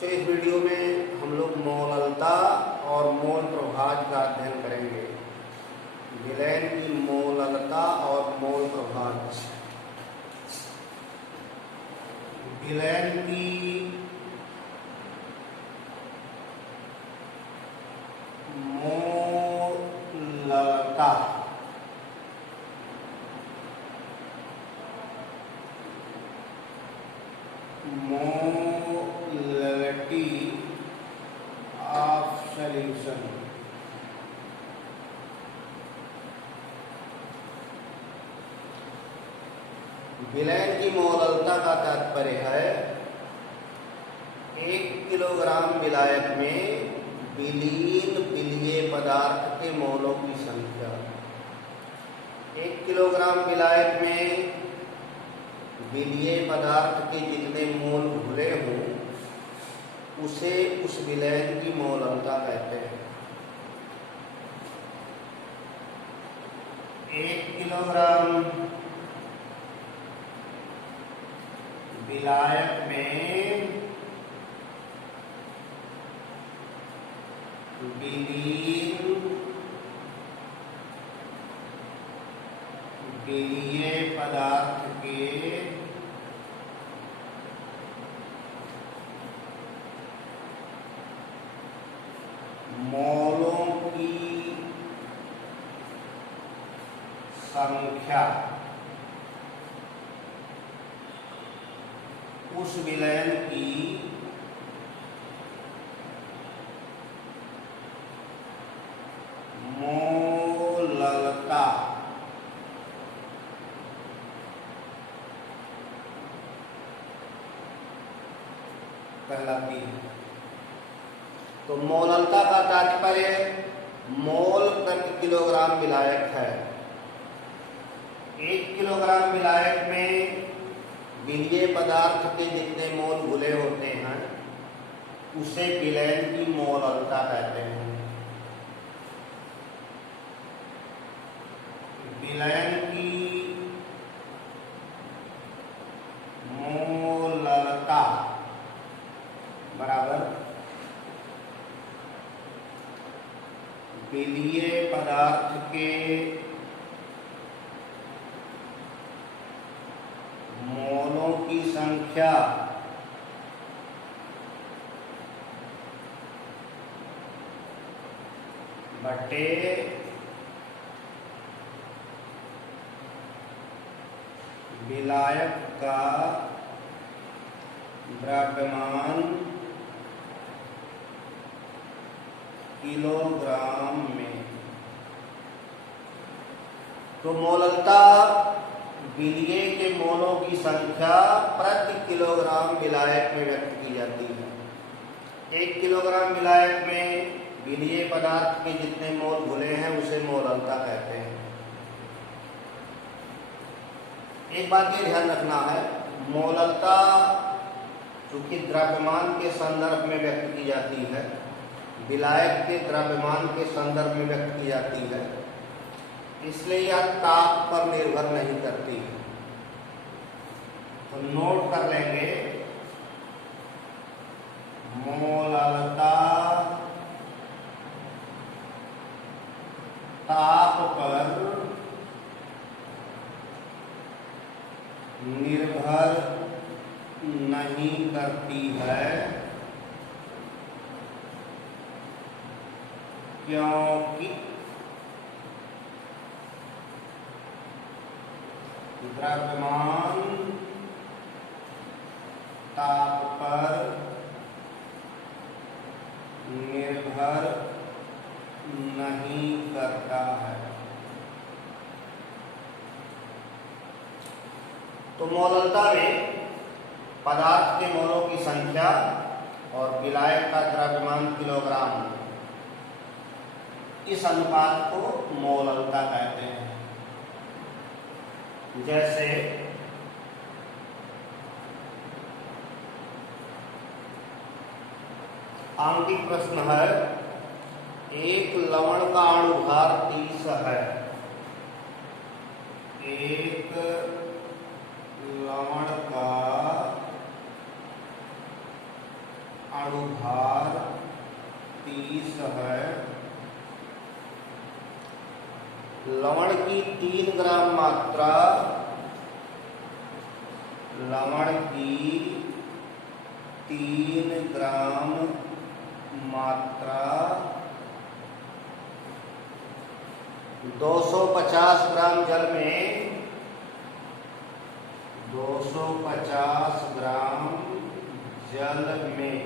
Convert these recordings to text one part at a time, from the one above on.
तो इस वीडियो में हम लोग मोललता और मोल प्रभाज का अध्ययन करेंगे। विलयन की मोललता और मोल प्रभाज। विलयन की मोललता मोलैलिटी ऑफ सॉल्यूशन। विलयन की मोललता का तात्पर्य है 1 किलोग्राम विलायक में विलीन विलीय पदार्थ के मोलों की संख्या। 1 किलोग्राम विलायक में विलीय पदार्थ के जितने मोल घुले हों उसे उस विलयन की मोललता कहते हैं। 1 किलोग्राम विलायक में विलीन विलीय पदार्थ के मोलों की संख्या उस विलयन की मोललता कहलाती है। तो मोललता का तात्पर्य मोल प्रति किलोग्राम विलायक है। 1 किलोग्राम विलायक में विलीय पदार्थ के जितने मोल घुले होते हैं उसे विलयन की मोललता कहते हैं। विलयन की मोललता बराबर विलीय पदार्थ के मोलों की संख्या बटे विलायक का द्रव्यमान किलोग्राम में। तो मोललता विलीय के मोलों की संख्या प्रति किलोग्राम विलायक में व्यक्त की जाती है। 1 किलोग्राम विलायक में विलीय पदार्थ के जितने मोल घुले हैं उसे मोललता कहते हैं। एक बात ये ध्यान रखना है, मोललता चूंकि द्रव्यमान के संदर्भ में व्यक्त की जाती है, विलायक के द्रव्यमान के संदर्भ में व्यक्त की जाती है, इसलिए यह ताप पर निर्भर नहीं करती है। तो नोट कर लेंगे, मोललता ताप पर निर्भर नहीं करती है, क्योंकि द्रव्यमान ताप पर निर्भर नहीं करता है। तो मोललता में पदार्थ के मोलों की संख्या और विलायक का द्रव्यमान किलोग्राम, इस अनुपात को मोललता कहते हैं। जैसे आंकिक प्रश्न है, एक लवण का अणुभार 30 है। एक लवण का अणुभार 30 है। लवण की 3 ग्राम मात्रा, लवण की 3 ग्राम मात्रा 250 ग्राम जल में, 250 ग्राम जल में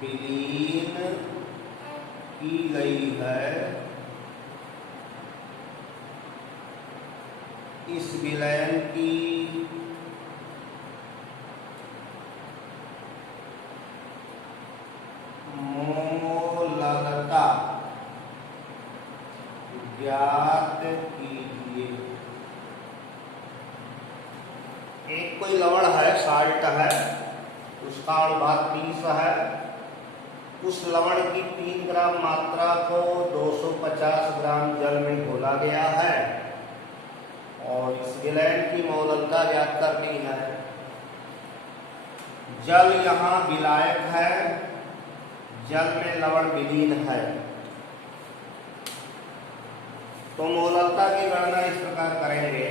विलीन की गई है। इस विलयन की मोललता ज्ञात कीजिए। एक कोई लवण है, साल्ट है, उसका अणुभार 30 है। उस लवण की 3 ग्राम मात्रा को 250 ग्राम जल में घोला गया है और इस विलयन की मोललता ज्ञात करनी है। जल यहाँ विलायक है, जल में लवण विलीन है, तो मोललता की गणना इस प्रकार करेंगे।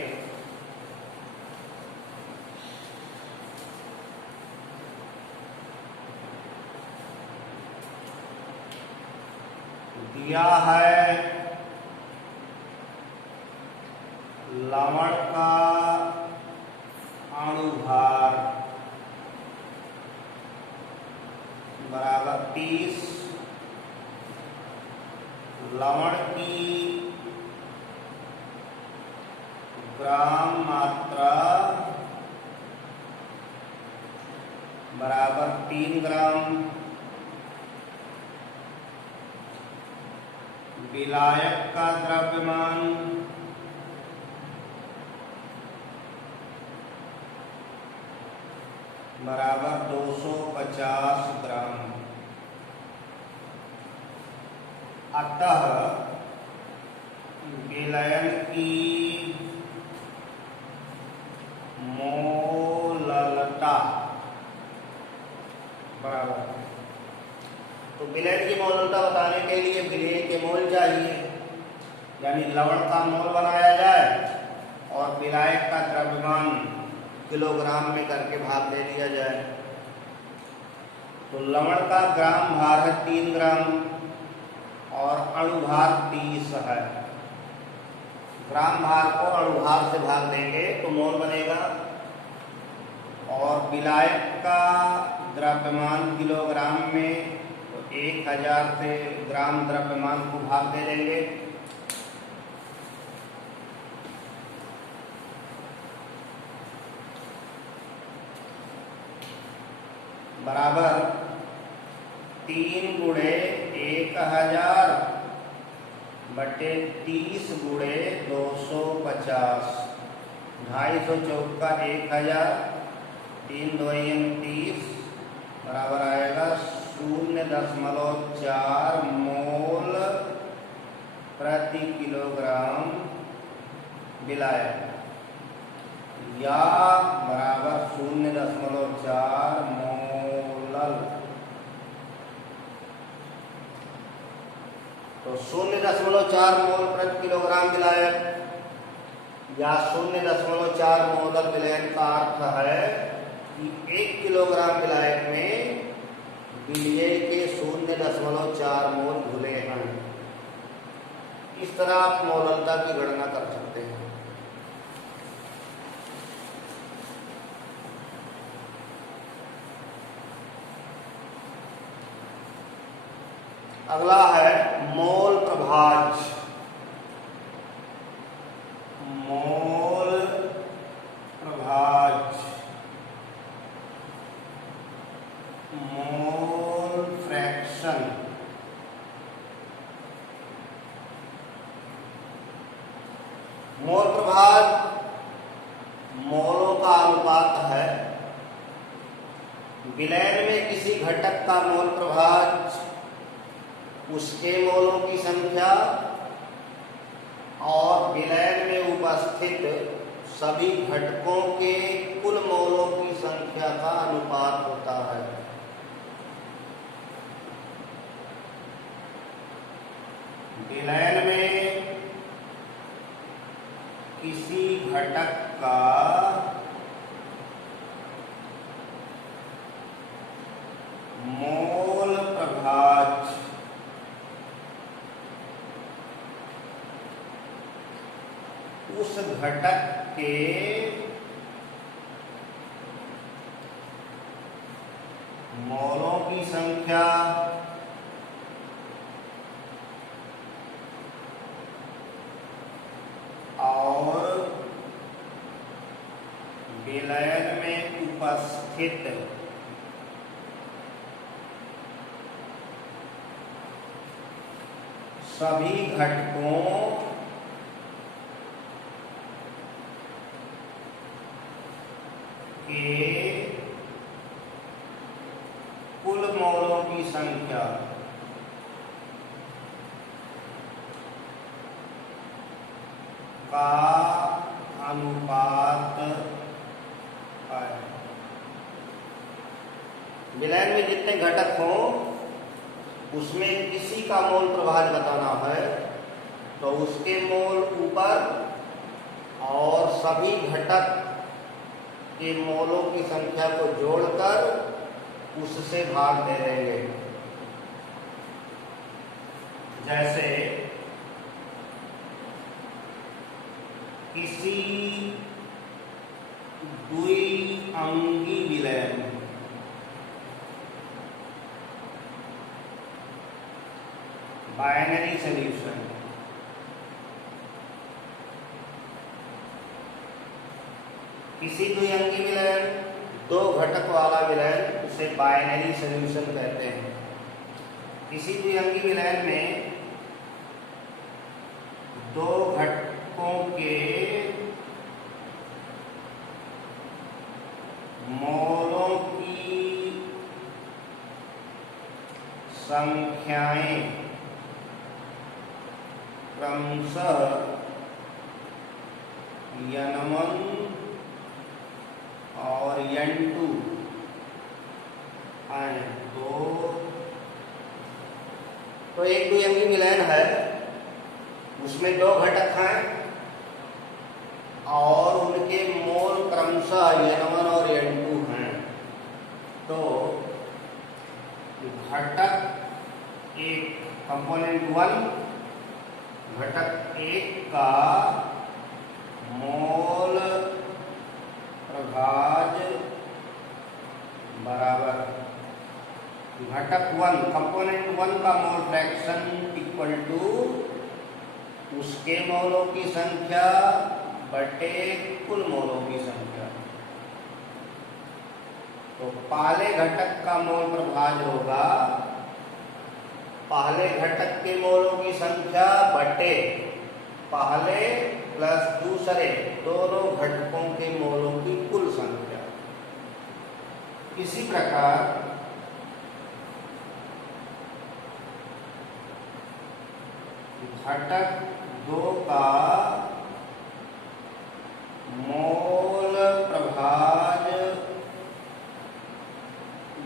दिया है लवण का अणुभार बराबर 30, लवण की ग्राम मात्रा बराबर 3 ग्राम, विलायक का द्रव्यमान बराबर 250 ग्राम। अतः विलयन की मोललता बराबर, तो विलयन की मोललता बताने के लिए विलेय के मोल चाहिए, यानी लवण का मोल बनाया जाए और विलायक का द्रव्यमान किलोग्राम में करके भाग दे दिया जाए। तो लवण का ग्राम भार है 3 ग्राम और अणुभार 30 है। ग्राम भार को अणुभार से भाग देंगे तो मोल बनेगा और विलायक का द्रव्यमान किलोग्राम में, तो 1000 से ग्राम द्रव्यमान को भाग दे देंगे। बराबर 3 गुणे 1000 बटे 30 गुणे 250, 250 चौका 1000, 3 2 30 बराबर आएगा 0.4 मोल प्रति किलोग्राम विलायक, या बराबर 0.4 मोलल। तो 0.4 मोल प्रति किलोग्राम विलायक या 0.4 मोलल विलयन का अर्थ है कि 1 किलोग्राम विलायक में विलय के 0.4 मोल घुले हैं। इस तरह आप मोललता की गणना कर सकते हैं। अगला है मोल प्रभाज्य। मोल प्रभाज्य, मोल फ्रैक्शन। मोल प्रभाज्य मोलों का अनुपात है। विलयन में किसी घटक का मोल प्रभाज्य उसके मोलों की संख्या और विलयन में उपस्थित सभी घटकों के कुल मोलों की संख्या का अनुपात होता है। विलयन में किसी घटक का मोल प्रभाज उस घटक के मोलों की संख्या और विलयन में उपस्थित सभी घटकों के कुल मोलों की संख्या का अनुपात है। विलयन में जितने घटक हों उसमें किसी का मोल प्रभाज बताना है तो उसके मोल ऊपर और सभी घटक के मोलों की संख्या को जोड़कर उससे भाग दे देंगे। जैसे किसी द्विअंगी विलयन बाइनरी सॉल्यूशन किसी द्विअंगी विलयन दो घटक वाला विलयन उसे बाइनरी सॉल्यूशन कहते हैं। किसी द्विअंगी विलयन में दो घटकों के मोलों की संख्याएं क्रमशः n1 और n2 आए तो एक द्विअंगी विलयन है उसमें दो घटक हैं और उनके मोल क्रमशः n1 और n2 हैं। तो घटक एक कंपोनेंट 1 घटक एक का मोल प्रभाज बराबर घटक 1 कंपोनेंट 1 का मोल फ्रैक्शन इक्वल टू उसके मोलों की संख्या बटे कुल मोलों की संख्या। तो पहले घटक का मोल प्रभाज होगा पहले घटक के मोलों की संख्या बटे पहले प्लस दूसरे दोनों घटकों के मोलों की कुल संख्या। इसी प्रकार घटक 2 का मोल प्रभाज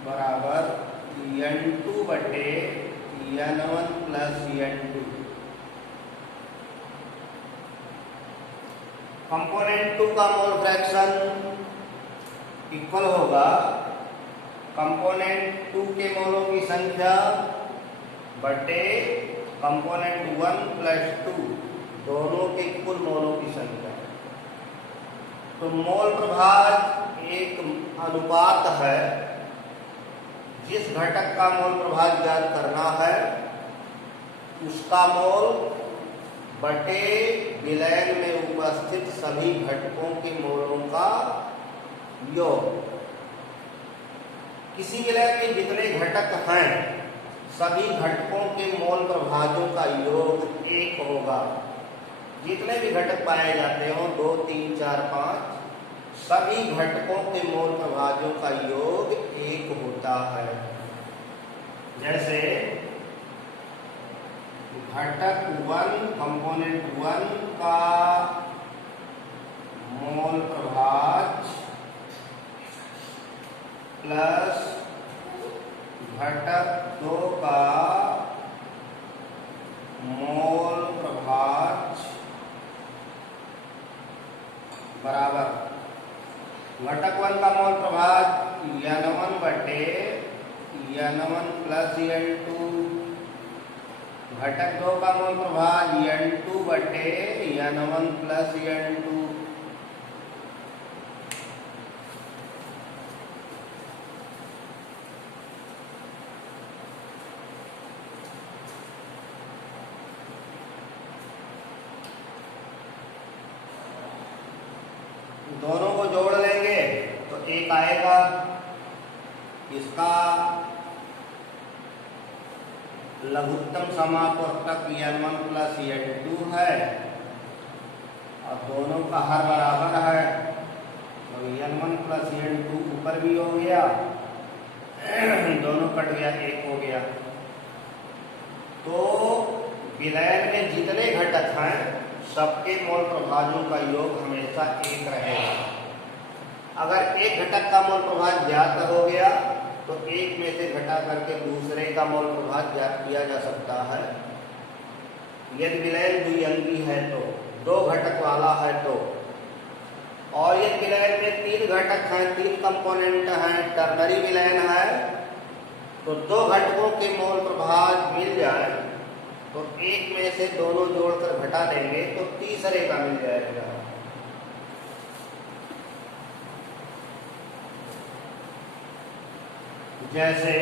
बराबर n2 बटे n1 प्लस n2। कंपोनेंट 2 का मोल फ्रैक्शन इक्वल होगा कंपोनेंट 2 के मोलों की संख्या बटे कंपोनेंट 1 प्लस 2 दोनों के कुल मोलों की संख्या। तो मोल प्रभाज एक अनुपात है। जिस घटक का मोल प्रभाज ज्ञात करना है उसका मोल बटे विलयन में उपस्थित सभी घटकों के मोलों का योग। किसी विलयन में जितने घटक हैं सभी घटकों के मोल प्रभाजों का योग 1 होगा। जितने भी घटक पाए जाते हो 2, 3, 4, 5 सभी घटकों के मोल प्रभाजों का योग 1 होता है। जैसे घटक 1 कंपोनेंट 1 का मोल प्रभाज प्लस घटक 2 का मोल प्रभाज बराबर घटक 1 का मोल प्रभाज N1 बटे N1 प्लस N2, घटक 2 का मोल प्रभाज N2 बटे N1 प्लस N2। दोनों को जोड़ लेंगे तो एक आएगा, इसका लघुत्तम समापवर्तक N1 प्लस N2 है और दोनों का हर बराबर है, तो N1 प्लस N2 ऊपर भी हो गया, दोनों कट गया, एक हो गया। तो विलयन में जितने घटक हैं सबके मोल प्रभाजों का योग हमेशा एक रहेगा। अगर एक घटक का मोल प्रभाज ज्ञात हो गया तो एक में से घटा करके दूसरे का मोल प्रभाज ज्ञात किया जा सकता है। यदि विलयन द्विअंगी है तो, 2 घटक वाला है तो, और यदि विलयन में 3 घटक हैं, 3 कंपोनेंट हैं, टर्नरी विलयन है, तो 2 घटकों के मोल प्रभाज मिल जाए तो एक में से दोनों जोड़कर घटा देंगे तो तीसरे का मिल जाएगा। जैसे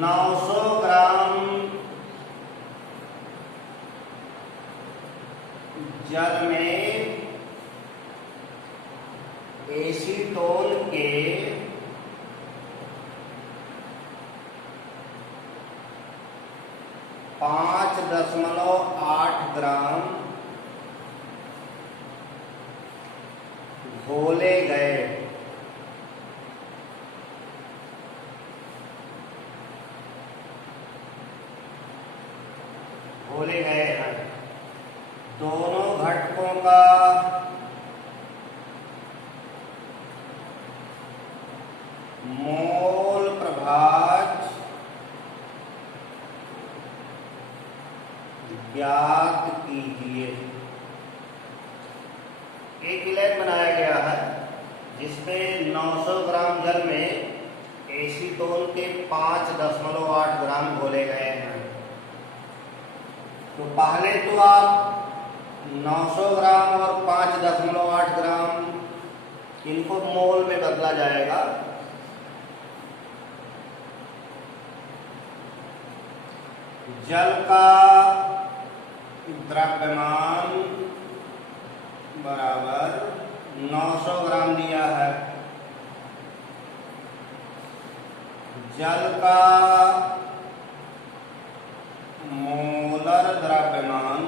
(900 ग्राम जल में एसीटोन के 5.8 ग्राम घोले गए। हैं दोनों घटकों का मोल प्रभाज ज्ञात कीजिए। एक विलयन बनाया गया है जिसमें 900 ग्राम जल में एसीटोन के 5.8 ग्राम घोले गए हैं। तो पहले तो आप 900 ग्राम और 5.8 ग्राम इनको मोल में बदला जाएगा। जल का द्रव्यमान बराबर 900 ग्राम दिया है, जल का मोलर द्रव्यमान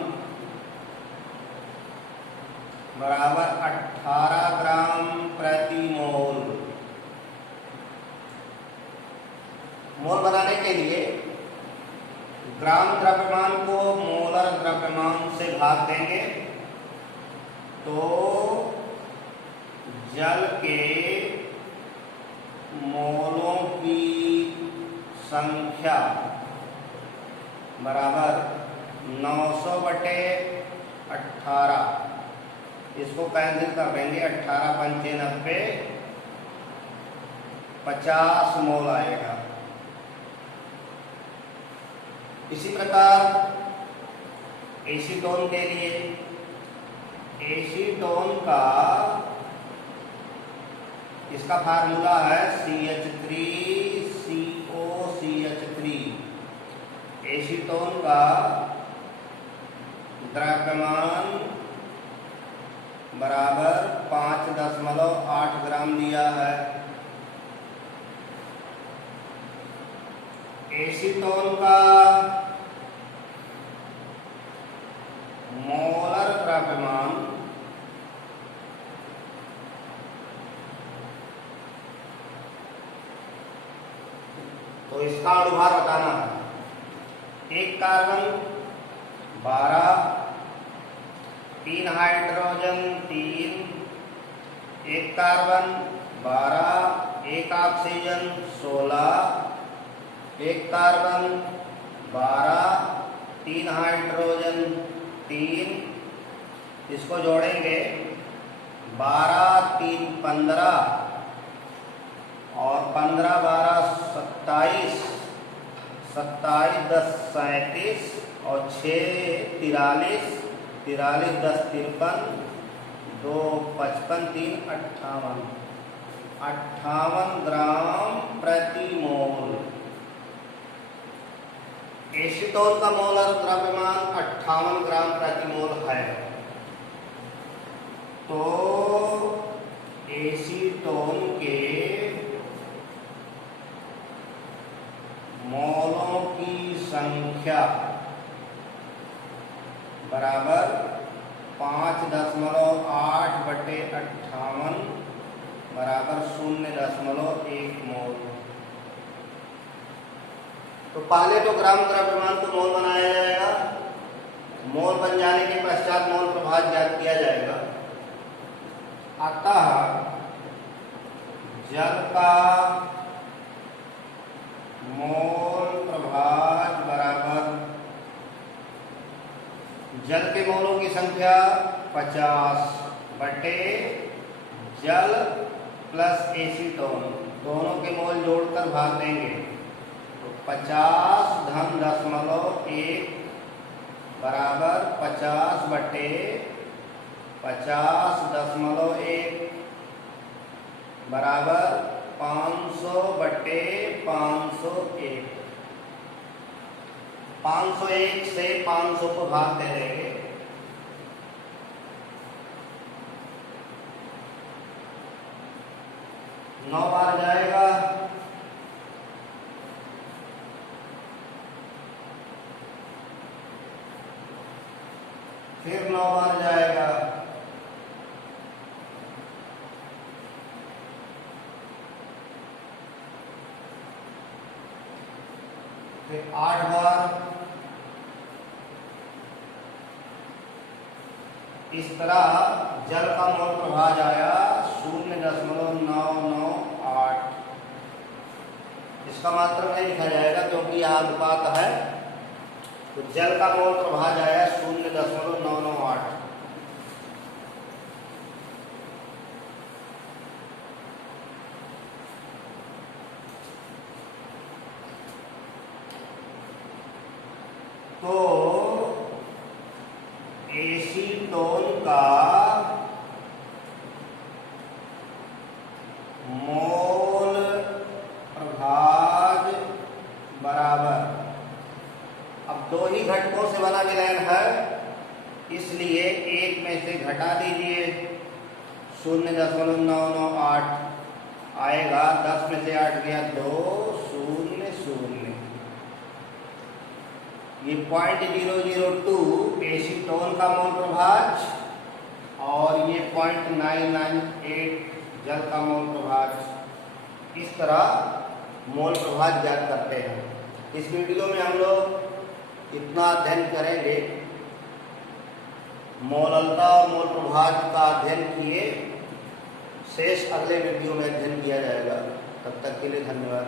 बराबर 18 ग्राम प्रति मोल। मोल बनाने के लिए ग्राम द्रव्यमान को मोलर द्रव्यमान से भाग देंगे तो जल के मोलों की संख्या बराबर 900 बटे 18, इसको कैंसिल कर देंगे, 18 पंचे 90, 50 मोल आएगा। इसी प्रकार एसीटोन के लिए एसीटोन का इसका फार्मूला है CH3COCH3। एसीटोन का द्रव्यमान बराबर 5.8 ग्राम दिया है। एसीटोन का मोलर द्रव्यमान तो इसका अणुभार बताना है। एक कार्बन 12, 3 हाइड्रोजन 3, एक कार्बन 12, एक ऑक्सीजन 16, एक कार्बन 12, 3 हाइड्रोजन 3, इसको जोड़ेंगे 12, 3, 15 और 15, 12, 27, 27, 10, 37 और 6, 43, 43, 10, 53, 2, 55, 3, 58, 58 ग्राम प्रति मोल। एसीटोन का मोलर द्रव्यमान 58 ग्राम प्रति मोल है। तो एसीटोन के मोलों की संख्या बराबर 5.8/58 बराबर 0.1 मोल। तो पहले तो ग्राम द्रव्यमान को मोल बनाया जाएगा, मोल बन जाने के पश्चात मोल प्रभाव ज्ञात किया जाएगा। अतः जल का मोल प्रभाव बराबर जल के मोलों की संख्या 50 बटे जल प्लस एसीटोन, दोनों के मोल जोड़कर भाग देंगे। तो 50 धन 0.1 बराबर 50 बटे 50.1 बराबर 500 बटे 501। 501 से 500 को भाग दे देंगे। नौ बार जाएगा, फिर 9 बार जाएगा, फिर 8 बार। इस तरह जल का मोल प्रभाव आया 0.998। इसका मात्रक नहीं लिखा जाएगा क्योंकि यह अनुपात है। तो जल का मोल प्रभाव आया 0.998। तो एसीटोन का मोल प्रभाव बराबर, अब दो ही घटकों से बना विलयन है इसलिए एक में से घटा दीजिए, 0.998 आएगा। 10 में से 8 गया 2, 0, 0। ये 0.002 एसीटोन का मोल प्रभाव और ये 0.998 जल का मोल प्रभाव। इस तरह मोल प्रभाव ज्ञात करते हैं। इस वीडियो में हम लोग इतना अध्ययन करेंगे, मोललता और मोल प्रभाव का अध्ययन किए, शेष अगले वीडियो में अध्ययन किया जाएगा। तब तक के लिए धन्यवाद।